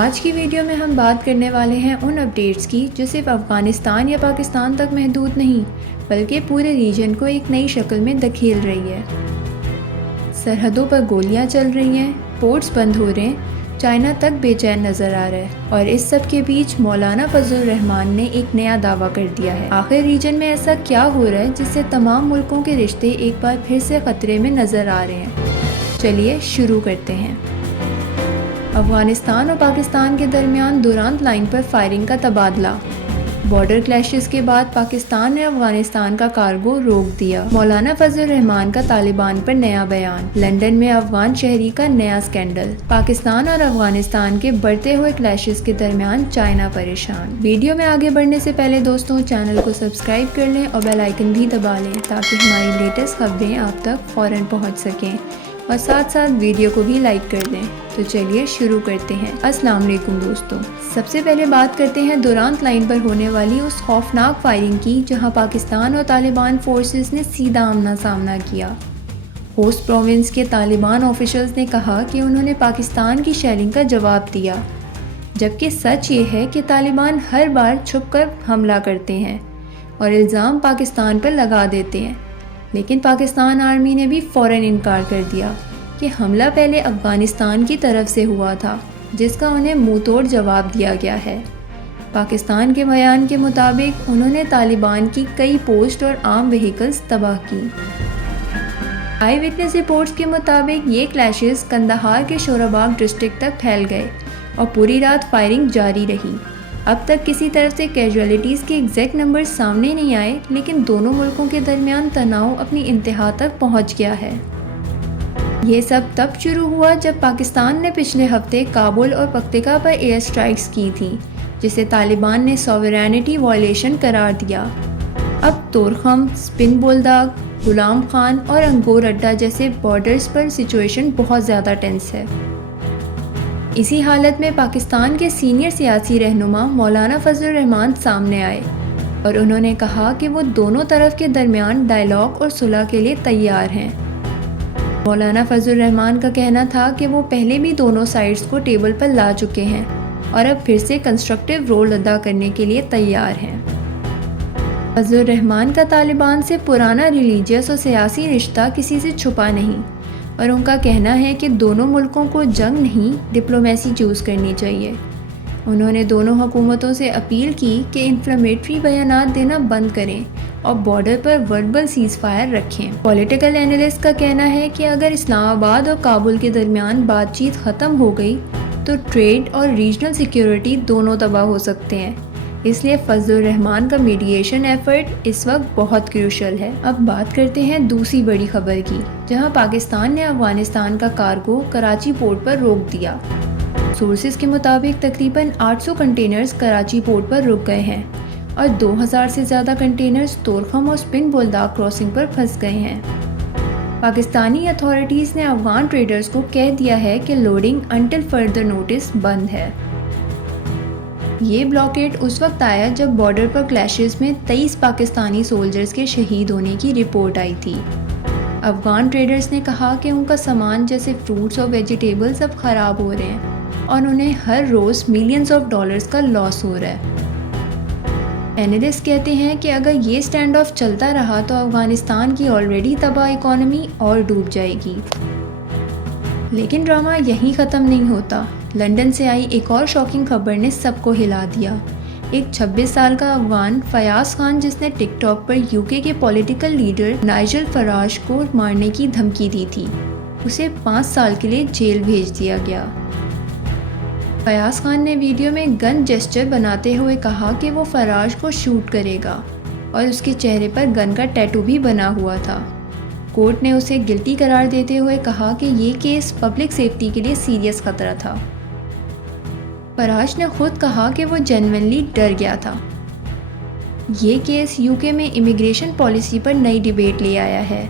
آج کی ویڈیو میں ہم بات کرنے والے ہیں ان اپڈیٹس کی جو صرف افغانستان یا پاکستان تک محدود نہیں بلکہ پورے ریجن کو ایک نئی شکل میں دھکیل رہی ہے۔ سرحدوں پر گولیاں چل رہی ہیں، پورٹس بند ہو رہے ہیں، چائنا تک بے چین نظر آ رہا ہے، اور اس سب کے بیچ مولانا فضل الرحمان نے ایک نیا دعویٰ کر دیا ہے۔ آخر ریجن میں ایسا کیا ہو رہا ہے جس سے تمام ملکوں کے رشتے ایک بار پھر سے خطرے میں نظر آ رہے ہیں؟ چلیے شروع کرتے ہیں۔ افغانستان اور پاکستان کے درمیان دورانت لائن پر فائرنگ کا تبادلہ۔ بارڈر کلیشز کے بعد پاکستان نے افغانستان کا کارگو روک دیا۔ مولانا فضل الرحمان کا طالبان پر نیا بیان۔ لندن میں افغان شہری کا نیا سکینڈل۔ پاکستان اور افغانستان کے بڑھتے ہوئے کلیشز کے درمیان چائنا پریشان۔ ویڈیو میں آگے بڑھنے سے پہلے دوستوں چینل کو سبسکرائب کر لیں اور بیل آئیکن بھی دبا لیں تاکہ ہماری لیٹسٹ خبریں آپ تک فوراً پہنچ سکیں، اور ساتھ ساتھ ویڈیو کو بھی لائک کر دیں۔ تو چلیے شروع کرتے ہیں۔ السلام علیکم دوستوں، سب سے پہلے بات کرتے ہیں دورانت لائن پر ہونے والی اس خوفناک فائرنگ کی جہاں پاکستان اور طالبان فورسز نے سیدھا آمنا سامنا کیا۔ ہوسٹ پروونس کے طالبان آفیشلز نے کہا کہ انہوں نے پاکستان کی شیلنگ کا جواب دیا، جبکہ سچ یہ ہے کہ طالبان ہر بار چھپ کر حملہ کرتے ہیں اور الزام پاکستان پر لگا دیتے ہیں، لیکن پاکستان آرمی نے بھی فوراً انکار کر دیا کہ حملہ پہلے افغانستان کی طرف سے ہوا تھا، جس کا انہیں منہ توڑ جواب دیا گیا ہے۔ پاکستان کے بیان کے مطابق انہوں نے طالبان کی کئی پوسٹ اور عام وہیکلز تباہ کی۔ آئی وٹنس رپورٹس کے مطابق یہ کلیشز کندہار کے شوراباغ ڈسٹرکٹ تک پھیل گئے اور پوری رات فائرنگ جاری رہی۔ اب تک کسی طرف سے کیجوالٹیز کے ایگزیکٹ نمبر سامنے نہیں آئے، لیکن دونوں ملکوں کے درمیان تناؤ اپنی انتہا تک پہنچ گیا ہے۔ یہ سب تب شروع ہوا جب پاکستان نے پچھلے ہفتے کابل اور پختکا پر ایئر سٹرائکس کی تھیں، جسے طالبان نے سوورینٹی وائلیشن قرار دیا۔ اب تورخم، سپن بولداغ، غلام خان اور انگور اڈہ جیسے بارڈرز پر سچویشن بہت زیادہ ٹینس ہے۔ اسی حالت میں پاکستان کے سینئر سیاسی رہنما مولانا فضل الرحمان سامنے آئے اور انہوں نے کہا کہ وہ دونوں طرف کے درمیان ڈائیلاگ اور صلح کے لیے تیار ہیں۔ مولانا فضل الرحمان کا کہنا تھا کہ وہ پہلے بھی دونوں سائڈز کو ٹیبل پر لا چکے ہیں اور اب پھر سے کنسٹرکٹیو رول ادا کرنے کے لیے تیار ہیں۔ فضل الرحمان کا طالبان سے پرانا ریلیجیس اور سیاسی رشتہ کسی سے چھپا نہیں، اور ان کا کہنا ہے کہ دونوں ملکوں کو جنگ نہیں ڈپلومیسی چوز کرنی چاہیے۔ انہوں نے دونوں حکومتوں سے اپیل کی کہ انفلیمیٹری بیانات دینا بند کریں اور بارڈر پر وربل سیز فائر رکھیں۔ پولیٹیکل اینالسٹ کا کہنا ہے کہ اگر اسلام آباد اور کابل کے درمیان بات چیت ختم ہو گئی تو ٹریڈ اور ریجنل سیکیورٹی دونوں تباہ ہو سکتے ہیں، اس لیے فضل الرحمان کا میڈیشن ایفرٹ اس وقت بہت کروشل ہے۔ اب بات کرتے ہیں دوسری بڑی خبر کی، جہاں پاکستان نے افغانستان کا کارگو کراچی پورٹ پر روک دیا۔ سورسز کے مطابق تقریباً 800 کنٹینرز کراچی پورٹ پر رک گئے ہیں اور 2000 سے زیادہ کنٹینرز تورخم اور سپن بولداغ کراسنگ پر پھنس گئے ہیں۔ پاکستانی اتھارٹیز نے افغان ٹریڈرز کو کہہ دیا ہے کہ لوڈنگ انٹل فردر نوٹس بند ہے۔ یہ بلاکیڈ اس وقت آیا جب بارڈر پر کلیشز میں 23 پاکستانی سولجرز کے شہید ہونے کی رپورٹ آئی تھی۔ افغان ٹریڈرز نے کہا کہ ان کا سامان جیسے فروٹس اور ویجیٹیبلز اب خراب ہو رہے ہیں اور انہیں ہر روز ملینز آف ڈالرز کا لاس ہو رہا ہے۔ اینالسٹ کہتے ہیں کہ اگر یہ سٹینڈ آف چلتا رہا تو افغانستان کی آلریڈی تباہ اکانومی اور ڈوب جائے گی۔ لیکن ڈرامہ یہیں ختم نہیں ہوتا۔ لندن سے آئی ایک اور شاکنگ خبر نے سب کو ہلا دیا۔ ایک 26 سال کا افغان فیاض خان، جس نے ٹک ٹاک پر UK کے پولیٹیکل لیڈر نائجل فراج کو مارنے کی دھمکی دی تھی، اسے 5 سال کے لیے جیل بھیج دیا گیا۔ فیاض خان نے ویڈیو میں گن جیسچر بناتے ہوئے کہا کہ وہ فراج کو شوٹ کرے گا، اور اس کے چہرے پر گن کا ٹیٹو بھی بنا ہوا تھا۔ کورٹ نے اسے گلٹی قرار دیتے ہوئے کہا کہ یہ کیس پبلک سیفٹی کے لیے سیریس خطرہ تھا۔ فراج نے خود کہا کہ وہ جینوئنلی ڈر گیا تھا۔ یہ کیس UK میں امیگریشن پالیسی پر نئی ڈیبیٹ لے آیا ہے۔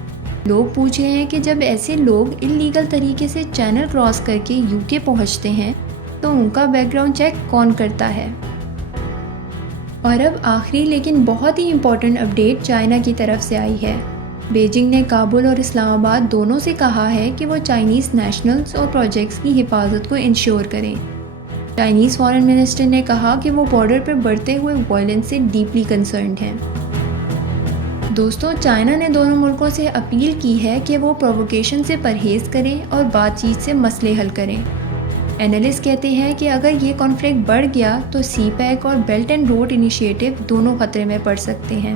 لوگ پوچھ رہے ہیں کہ جب ایسے لوگ انلیگل طریقے سے چینل کراس کر کے UK پہنچتے ہیں تو ان کا بیک گراؤنڈ چیک کون کرتا ہے؟ اور اب آخری لیکن بہت ہی امپورٹنٹ اپڈیٹ چائنا کی طرف سے آئی ہے۔ بیجنگ نے کابل اور اسلام آباد دونوں سے کہا ہے کہ وہ چائنیز نیشنلز اور پروجیکٹس کی حفاظت کو انشور کریں۔ چائنیز فارن منسٹر نے کہا کہ وہ بارڈر پر بڑھتے ہوئے وائلنس سے ڈیپلی کنسرنڈ ہیں۔ دوستوں، چائنا نے دونوں ملکوں سے اپیل کی ہے کہ وہ پرووکیشن سے پرہیز کریں اور بات چیت سے مسئلے حل کریں۔ اینالسٹ کہتے ہیں کہ اگر یہ کانفلکٹ بڑھ گیا تو سی پیک اور بیلٹ اینڈ روڈ انیشیٹو دونوں خطرے میں پڑ سکتے ہیں۔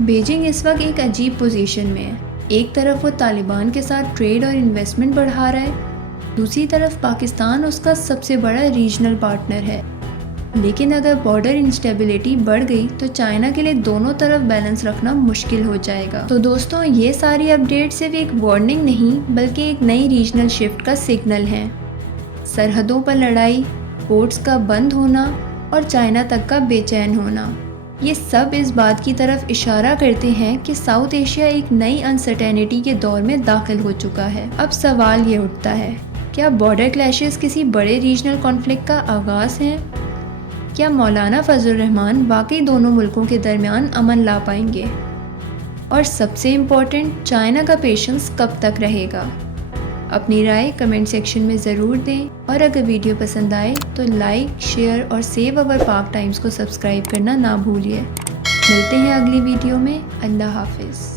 بیجنگ اس وقت ایک عجیب پوزیشن میں ہے۔ ایک طرف وہ طالبان کے ساتھ ٹریڈ اور انویسٹمنٹ بڑھا رہا ہے، دوسری طرف پاکستان اس کا سب سے بڑا ریجنل پارٹنر ہے۔ لیکن اگر بارڈر انسٹیبلٹی بڑھ گئی تو چائنا کے لیے دونوں طرف بیلنس رکھنا مشکل ہو جائے گا۔ تو دوستوں، یہ ساری اپڈیٹ صرف ایک وارننگ نہیں بلکہ ایک نئی ریجنل شفٹ کا سگنل ہے۔ سرحدوں پر لڑائی، پورٹس کا بند ہونا اور چائنا تک کا بے چین ہونا، یہ سب اس بات کی طرف اشارہ کرتے ہیں کہ ساؤتھ ایشیا ایک نئی انسرٹینٹی کے دور میں داخل ہو چکا ہے۔ اب سوال یہ اٹھتا ہے، کیا بارڈر کلیشز کسی بڑے ریجنل کانفلکٹ کا آغاز ہیں؟ کیا مولانا فضل الرحمان واقعی دونوں ملکوں کے درمیان امن لا پائیں گے؟ اور سب سے امپورٹنٹ، چائنا کا پیشنس کب تک رہے گا؟ اپنی رائے کمنٹ سیکشن میں ضرور دیں، اور اگر ویڈیو پسند آئے تو لائک، شیئر اور سیو اور پاک ٹائمز کو سبسکرائب کرنا نہ بھولیے۔ ملتے ہیں اگلی ویڈیو میں۔ اللہ حافظ۔